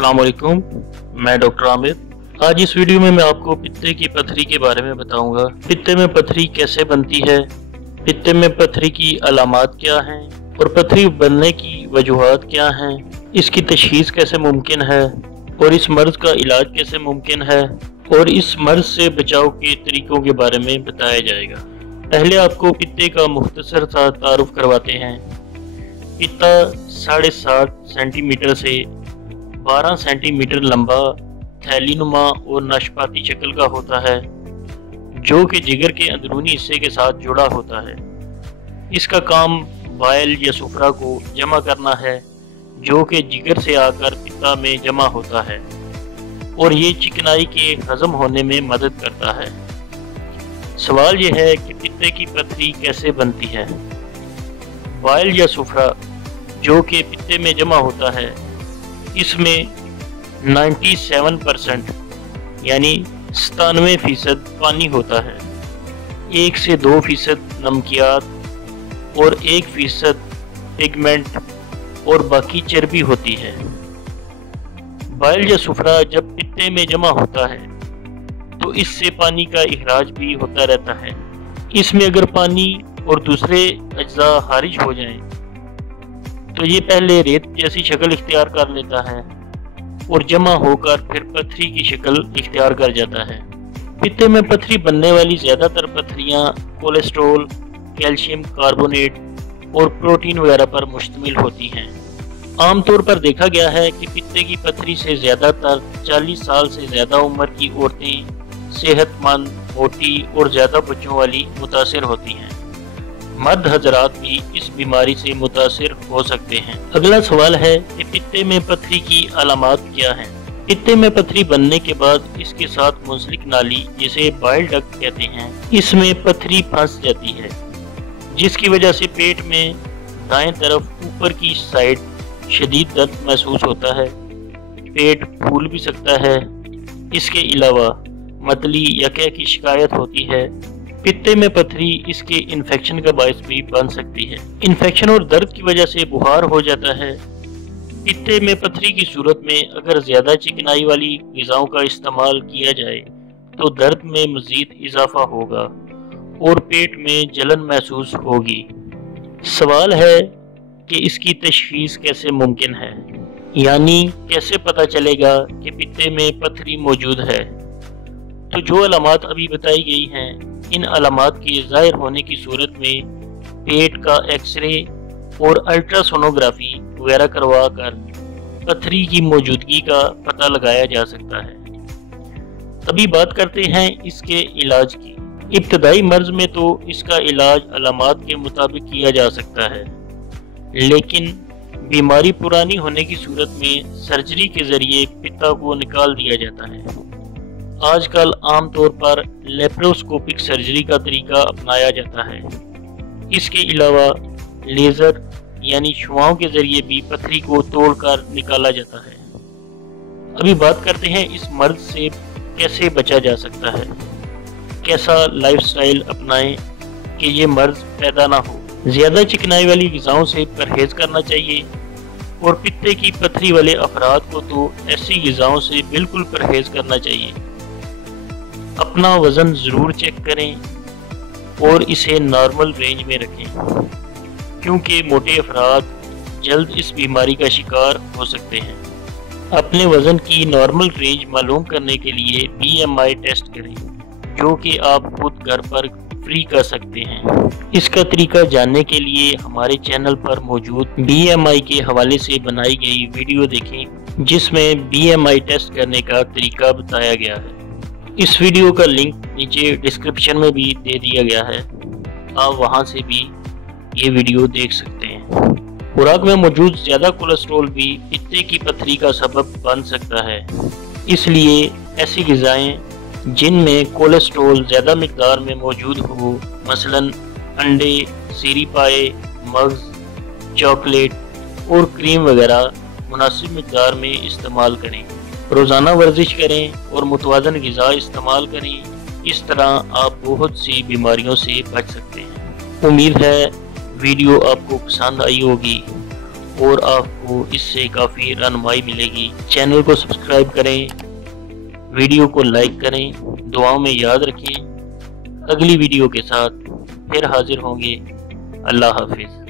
अस्सलाम वालेकुम, मैं डॉक्टर आमिर। आज इस वीडियो में मैं आपको पित्ते की पथरी के बारे में बताऊंगा। पित्ते में पथरी कैसे बनती है, पित्ते में पथरी की अलामात क्या हैं और पथरी बनने की वजूहात क्या हैं, इसकी तशखीस कैसे मुमकिन है और इस मर्ज का इलाज कैसे मुमकिन है और इस मर्ज से बचाव के तरीकों के बारे में बताया जाएगा। पहले आपको पित्ते का मुख्तसर सा तारुफ करवाते हैं। पित्ता 7.5 सेंटीमीटर से 12 सेंटीमीटर लंबा, थैलीनुमा और नाशपाती शक्ल का होता है, जो कि जिगर के अंदरूनी हिस्से के साथ जुड़ा होता है। इसका काम बाइल या सुफरा को जमा करना है, जो कि जिगर से आकर पित्ता में जमा होता है और ये चिकनाई के हजम होने में मदद करता है। सवाल यह है कि पित्ते की पथरी कैसे बनती है। बाइल या सुफरा जो कि पित्ते में जमा होता है, इसमें 97% यानी 97% पानी होता है, 1 से 2% नमकियात और 1% पिगमेंट और बाकी चर्बी होती है। बाइल या सुफरा जब पित्ते में जमा होता है तो इससे पानी का इखराज भी होता रहता है। इसमें अगर पानी और दूसरे अज्जा खारिज हो जाएं तो ये पहले रेत जैसी शक्ल इख्तियार कर लेता है और जमा होकर फिर पथरी की शक्ल इख्तियार कर जाता है। पित्ते में पथरी बनने वाली ज़्यादातर पथरियाँ कोलेस्ट्रॉल, कैल्शियम कार्बोनेट और प्रोटीन वगैरह पर मुश्तमिल होती हैं। आमतौर पर देखा गया है कि पित्ते की पथरी से ज़्यादातर 40 साल से ज़्यादा उम्र की औरतें सेहतमंद, मोटी और ज़्यादा बच्चों वाली मुतासिर होती हैं। मर्द हजरात भी इस बीमारी से मुतासिर हो सकते हैं। अगला सवाल है कि पित्ते में पथरी की अलामात क्या हैं। पित्ते में पथरी बनने के बाद इसके साथ मुंसलिक नाली, जिसे बाइल डक्ट कहते हैं, इसमें पथरी फंस जाती है, जिसकी वजह से पेट में दाएं तरफ ऊपर की साइड शदीद दर्द महसूस होता है। पेट फूल भी सकता है। इसके अलावा मतली या कह की शिकायत होती है। पित्ते में पथरी इसके इन्फेक्शन का बायस भी बन सकती है। इन्फेक्शन और दर्द की वजह से बुखार हो जाता है। पित्ते में पथरी की सूरत में अगर ज़्यादा चिकनाई वाली ग़िज़ाओं का इस्तेमाल किया जाए तो दर्द में मज़ीद इजाफा होगा और पेट में जलन महसूस होगी। सवाल है कि इसकी तशख़ीस कैसे मुमकिन है, यानी कैसे पता चलेगा कि पित्ते में पथरी मौजूद है। तो जो अलामात अभी बताई गई हैं, इन अलामात के ज़ाहिर होने की सूरत में पेट का एक्सरे और अल्ट्रासोनोग्राफी वगैरह करवा कर पथरी की मौजूदगी का पता लगाया जा सकता है। अभी बात करते हैं इसके इलाज की। इब्तदाई मर्ज में तो इसका इलाज अलामात के मुताबिक किया जा सकता है, लेकिन बीमारी पुरानी होने की सूरत में सर्जरी के ज़रिए पित्ता को निकाल दिया जाता है। आजकल आमतौर पर लेप्रोस्कोपिक सर्जरी का तरीका अपनाया जाता है। इसके अलावा लेज़र यानी शुआओं के ज़रिए भी पथरी को तोड़कर निकाला जाता है। अभी बात करते हैं इस मर्ज से कैसे बचा जा सकता है, कैसा लाइफस्टाइल अपनाएं कि ये मर्ज पैदा ना हो। ज़्यादा चिकनाई वाली ग़िज़ाओं से परहेज़ करना चाहिए और पित्ते की पथरी वाले अफराद को तो ऐसी ग़िज़ाओं से बिल्कुल परहेज़ करना चाहिए। अपना वज़न ज़रूर चेक करें और इसे नॉर्मल रेंज में रखें, क्योंकि मोटे अफराद जल्द इस बीमारी का शिकार हो सकते हैं। अपने वज़न की नॉर्मल रेंज मालूम करने के लिए BMI टेस्ट करें, जो कि आप खुद घर पर फ्री कर सकते हैं। इसका तरीका जानने के लिए हमारे चैनल पर मौजूद BMI के हवाले से बनाई गई वीडियो देखें, जिसमें BMI टेस्ट करने का तरीका बताया गया है। इस वीडियो का लिंक नीचे डिस्क्रिप्शन में भी दे दिया गया है, आप वहां से भी ये वीडियो देख सकते हैं। खुराक में मौजूद ज़्यादा कोलेस्ट्रॉल भी पित्ते की पथरी का सबब बन सकता है, इसलिए ऐसी ग़िज़ाएं जिनमें कोलेस्ट्रॉल ज़्यादा मिकदार में मौजूद हो, मसलन अंडे, सीरी पाए, मग्ज़, चॉकलेट और क्रीम वगैरह मुनासिब मिकदार में इस्तेमाल करें। रोज़ाना वर्जिश करें और मुतवाज़न ग़िज़ा इस्तेमाल करें। इस तरह आप बहुत सी बीमारियों से बच सकते हैं। उम्मीद है वीडियो आपको पसंद आई होगी اور آپ کو اس سے کافی رہنمائی ملے گی۔ چینل کو سبسکرائب کریں، ویڈیو کو لائک کریں، دعاؤں میں یاد رکھیں۔ اگلی ویڈیو کے ساتھ پھر حاضر ہوں گے۔ اللہ حافظ۔